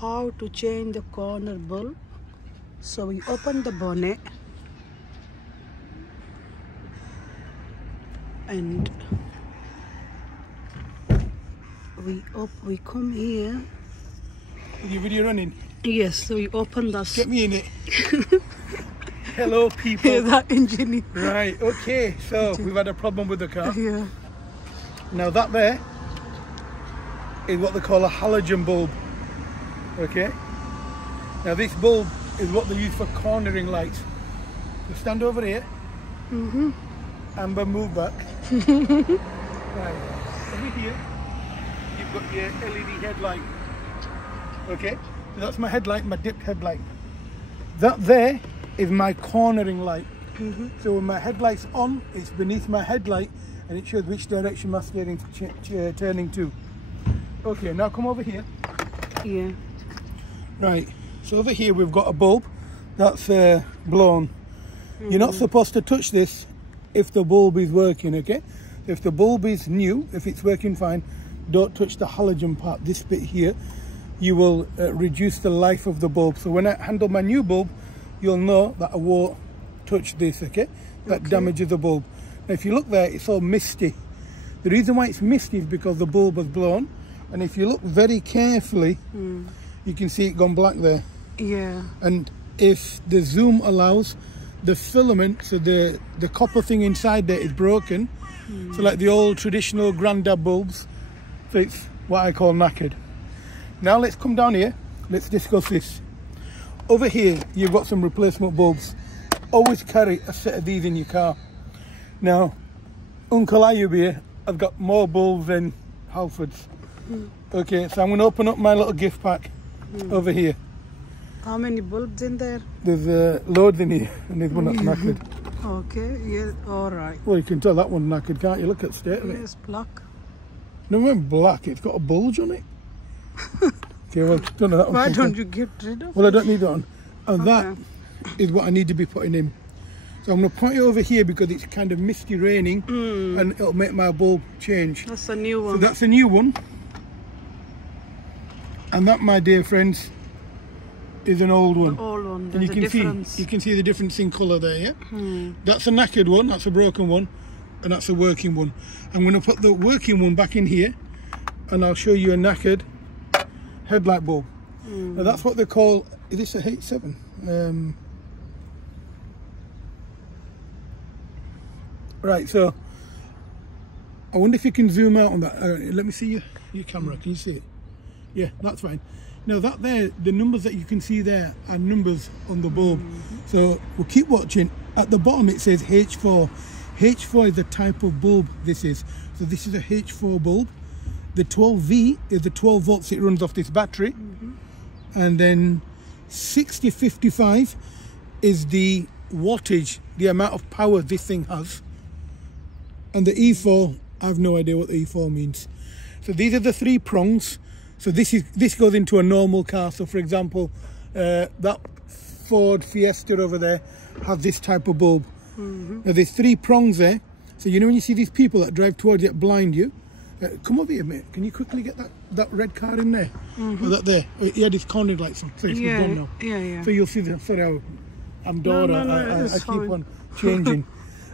how to change the corner bulb. So we open the bonnet and we come here. Is your video running? Yes, so we open the... Get me in it. Hello people. that engineer. Right, okay, so we've had a problem with the car. Yeah. Now that there is what they call a halogen bulb. Okay. Now this bulb is what they use for cornering lights. So stand over here. Amber, move back. Right. Over here, you've got your LED headlight. Okay. So that's my headlight, my dipped headlight. That there is my cornering light. So when my headlight's on, it's beneath my headlight and it shows which direction my steering's turning to. Okay, now come over here. Yeah. Right, so over here we've got a bulb that's blown. You're not supposed to touch this if the bulb is working, okay? If the bulb is new, if it's working fine, don't touch the halogen part, this bit here. You will reduce the life of the bulb. So when I handle my new bulb, you'll know that I won't touch this, okay? That damages the bulb. Now if you look there, it's all misty. The reason why it's misty is because the bulb was blown. And if you look very carefully, you can see it gone black there. Yeah. And if the zoom allows, the filament, so the copper thing inside there is broken. So like the old traditional granddad bulbs. So it's what I call knackered. Now let's come down here. Let's discuss this. Over here, you've got some replacement bulbs. Always carry a set of these in your car. Now, Uncle Ayub here, I've got more bulbs than Halfords. Okay, so I'm going to open up my little gift pack over here. How many bulbs in there? There's loads in here, and there's one that's knackered. Okay, yeah, all right. Well, you can tell that one's knackered, can't you? Look at the state of it. It's black. No, it ain't black, it's got a bulge on it. Okay, well, don't know that one. Why don't you get rid of it? Well, I don't need that one. And that is what I need to be putting in. So I'm going to point it over here because it's kind of misty raining and it'll make my bulb change. That's a new one. So that's a new one. And that, my dear friends, is an old one. The old one. And you can see the difference in colour there, yeah? That's a knackered one, that's a broken one, and that's a working one. I'm going to put the working one back in here and I'll show you a knackered headlight bulb. Now that's what they call, is this a H7? Right, so I wonder if you can zoom out on that. Let me see your camera, can you see it? Yeah, that's fine. Now that there, the numbers that you can see there are numbers on the bulb. So we'll keep watching. At the bottom it says H4. H4 is the type of bulb this is. So this is a H4 bulb. The 12V is the 12 volts it runs off this battery. And then 6055 is the wattage, the amount of power this thing has. And the E4, I have no idea what the E4 means. So these are the three prongs. So this goes into a normal car. So for example, that Ford Fiesta over there has this type of bulb. Now there's three prongs there. So you know when you see these people that drive towards you that blind you, come over here, mate. Can you quickly get that red car in there? Or that there? He had his cornered lights on. So it's gone now. Yeah. So you'll see the, sorry, I'm Dora. No, I keep on changing.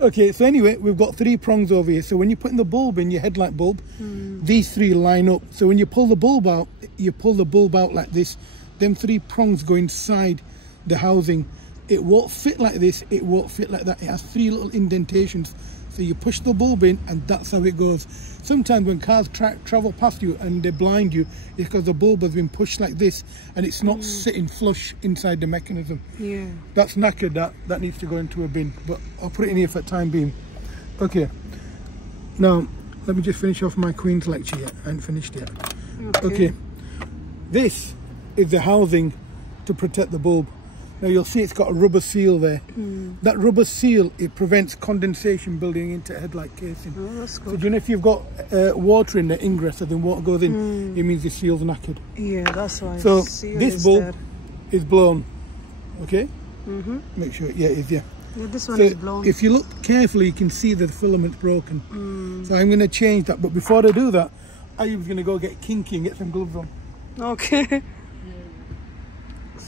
Okay, so anyway, we've got three prongs over here. So when you're putting the bulb in, your headlight bulb, these three line up. So when you pull the bulb out, you pull the bulb out like this. Them three prongs go inside the housing. It won't fit like this, it won't fit like that. It has three little indentations. So you push the bulb in and that's how it goes. Sometimes when cars travel past you and they blind you, it's because the bulb has been pushed like this and it's not sitting flush inside the mechanism. Yeah. That's knackered, that needs to go into a bin, but I'll put it in here for the time being. Okay, now let me just finish off my Queen's lecture yet. I haven't finished yet. Okay, this is the housing to protect the bulb. Now you'll see it's got a rubber seal there. That rubber seal, it prevents condensation building into headlight casing. Oh, that's good. So do you know if you've got water in the ingress, so then water goes in, it means the seal's knackered. Yeah, that's why. So this bulb is blown. Okay? Make sure, yeah, it is, yeah. Yeah, this one is blown. If you look carefully, you can see the filament's broken. So I'm going to change that. But before I do that, I was going to go get kinky and get some gloves on. Okay.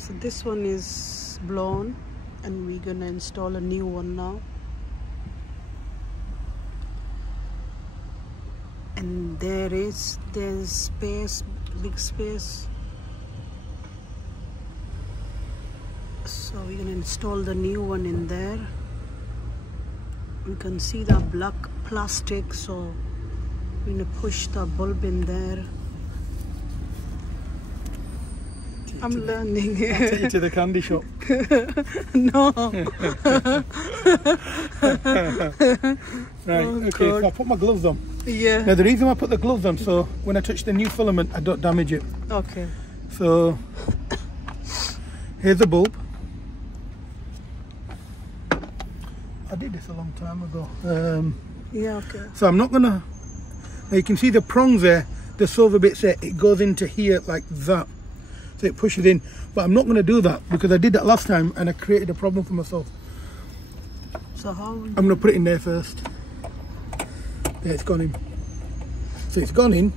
So this one is blown and we're gonna install a new one now. And there's space, big space. So we're gonna install the new one in there. We can see the black plastic, so we're gonna push the bulb in there. I'm learning. I'll take you to the candy shop. No. Right, Oh, okay, God. so I put my gloves on. Yeah. Now the reason why I put the gloves on, so when I touch the new filament, I don't damage it. Okay. So here's the bulb. I did this a long time ago. Yeah, okay. So I'm not gonna, now you can see the prongs there, the silver bits there, it goes into here like that. So it pushes in, but I'm not going to do that because I did that last time and I created a problem for myself. So how? I'm going to put it in there first. There, it's gone in. So it's gone in,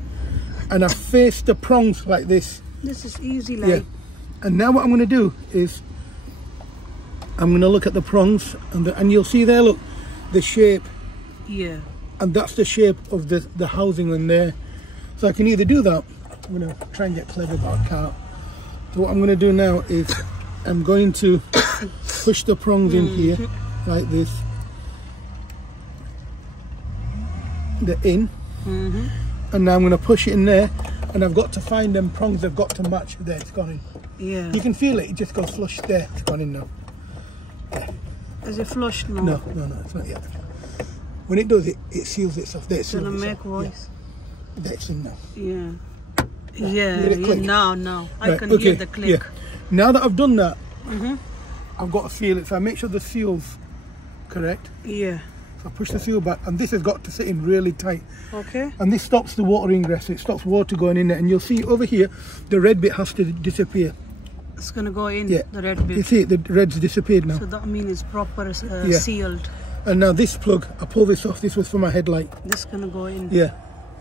and I faced the prongs like this. This is easy, like. Yeah. And now what I'm going to do is I'm going to look at the prongs, and you'll see there, look, the shape, Yeah. and that's the shape of the housing in there. So I can either do that. I'm going to try and get clever, but I can't. So what I'm going to do now is I'm going to push the prongs in here like this. They're in, and now I'm going to push it in there, and I've got to find them prongs. They've got to match. There, it's gone in. Yeah. You can feel it. It just goes flush. There, it's gone in now. Is it flushed now? No, it's not yet. When it does, it seals itself. There, it's It's gonna sealed make itself. voice. Yeah. There, it's in now. Yeah. Hear Yeah. it click? Now. I Right, can okay, hear the click. yeah. Now that I've done that, I've got to seal it. So I make sure the seal's correct. Yeah. So I push the seal back, and this has got to sit in really tight. Okay. And this stops the water ingress. It stops water going in there. And you'll see over here, the red bit has to disappear. It's gonna go in Yeah. the red You bit. see it? The red's disappeared now. So that means it's proper Yeah. sealed. And now this plug, I pull this off. This was for my headlight. This gonna go in. Yeah.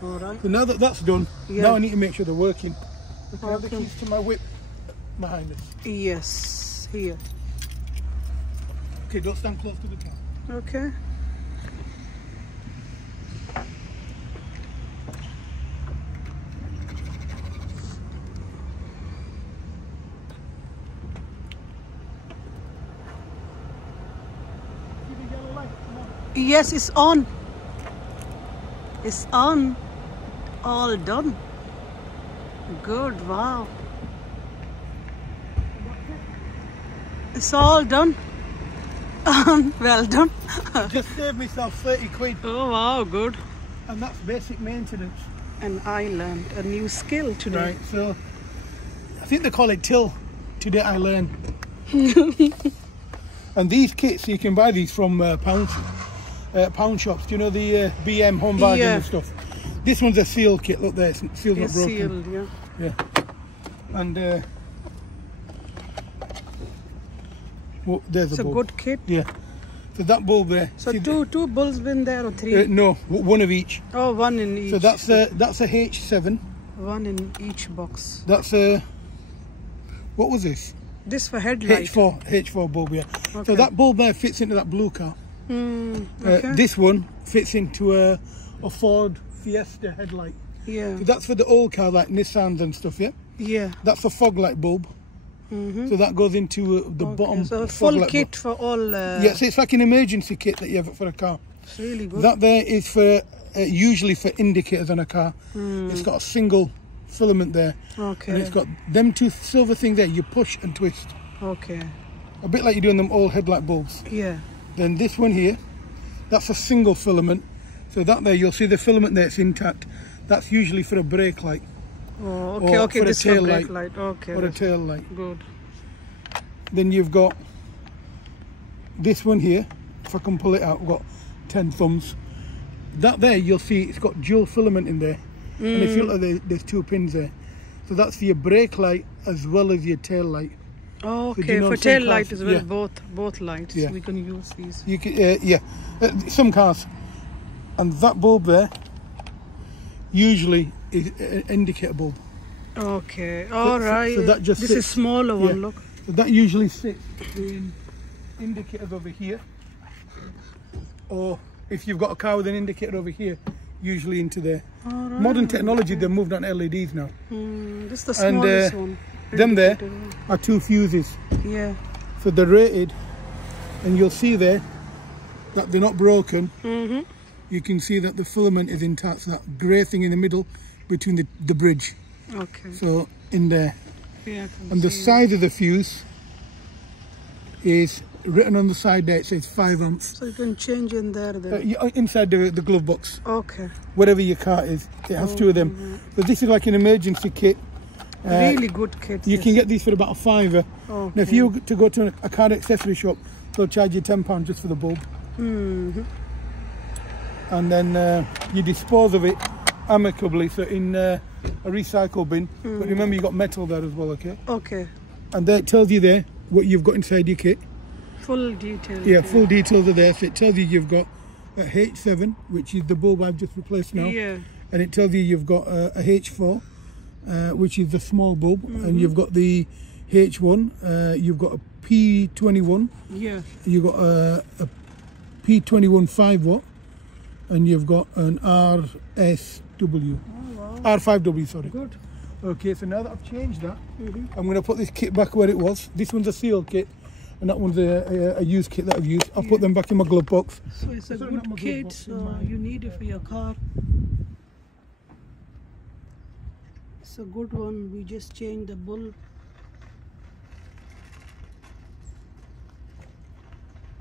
All right. So now that that's done, Yeah. now I need to make sure they're working. I have the Okay. keys to my whip behind us. Yes. Here. Okay, don't stand close to the car. Okay. See the yellow light? Come on. Yes, it's on. It's on. All done. Good. Wow. It's all done. Well done. Just saved myself 30 quid, Oh wow, good. and that's basic maintenance. And I learned a new skill today. Right, so I think they call it till. Today I learned. And these kits, you can buy these from pound shops. Do you know the BM home bargain Yeah. and stuff? This one's a seal kit. Look there, it's sealed, not It's broken. sealed, yeah. Yeah. And well, there's It's a a bulb. good kit. Yeah. So that bulb there. So see two bulbs been there or three? no, one of each. Oh, one in each. So that's a H7. one in each box. That's a, what was this? This for headlight. H4 bulb, yeah. Okay. So that bulb there fits into that blue car. Okay. This one fits into a Ford Fiesta headlight. Yeah. So that's for the old car, like Nissans and stuff, yeah? Yeah. That's a fog light bulb. So that goes into the bottom So a fog full light kit bulb. for all. Yeah, so it's like an emergency kit that you have for a car. It's really good. That there is for usually for indicators on a car. It's got a single filament there. Okay. And it's got them two silver things there. You push and twist. Okay. A bit like you do in them old headlight bulbs. Yeah. Then this one here, that's a single filament. So that there, you'll see the filament there, it's intact. That's usually for a brake light. Oh, okay. Or Okay. for a This tail for brake light. light. Okay. Or a that's tail light. good. Then you've got this one here. If I can pull it out, I've got 10 thumbs. That there, you'll see it's got dual filament in there. And if you look, there's two pins there. So that's for your brake light as well as your tail light. Oh, So do okay. you know For some tail cars- light as well. yeah. Both lights. Yeah. We can use these. You can, some cars. And that bulb there usually is an indicator bulb. Okay. All so right. that just this is sits- smaller one. yeah. Look. So that usually sits in indicators over here, or if you've got a car with an indicator over here, usually into there. Alright, Modern technology, they've moved on LEDs now. This is the smallest one. Them there are 2 fuses. Yeah. So they're rated, and you'll see there that they're not broken. You can see that the filament is intact, so that grey thing in the middle between the bridge. Okay. So in there. Yeah, And the size of the fuse is written on the side there, it says 5 amps. So you can change in there then? Inside the glove box. Okay. Whatever your car is, it has 2 of them. So this is like an emergency kit. Really good kit. You can get these for about £5. Okay. Now if you were to go to a car accessory shop, they'll charge you £10 just for the bulb. And then you dispose of it amicably, so in a recycle bin. But remember, you got metal there as well, okay? Okay. And there it tells you there what you've got inside your kit. Full details. Yeah, full details are there. So it tells you you've got a H7, which is the bulb I've just replaced now. Yeah. And it tells you you've got a H4, which is the small bulb, and you've got the H1. You've got a P21. Yeah. You've got a P21 5 watt, and you've got an RSW. R5W, sorry. Good. Okay, so now that I've changed that, I'm going to put this kit back where it was. This one's a sealed kit, and that one's a used kit that I've used. I'll put them back in my glove box. So it's a Sorry, good not my glove kit, box, so you need it for your car. It's a good one. We just changed the bulb.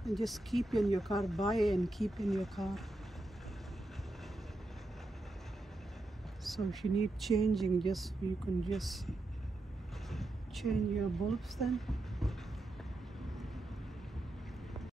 And just keep in your car, buy and keep in your car. So if you need changing, you can just change your bulbs then.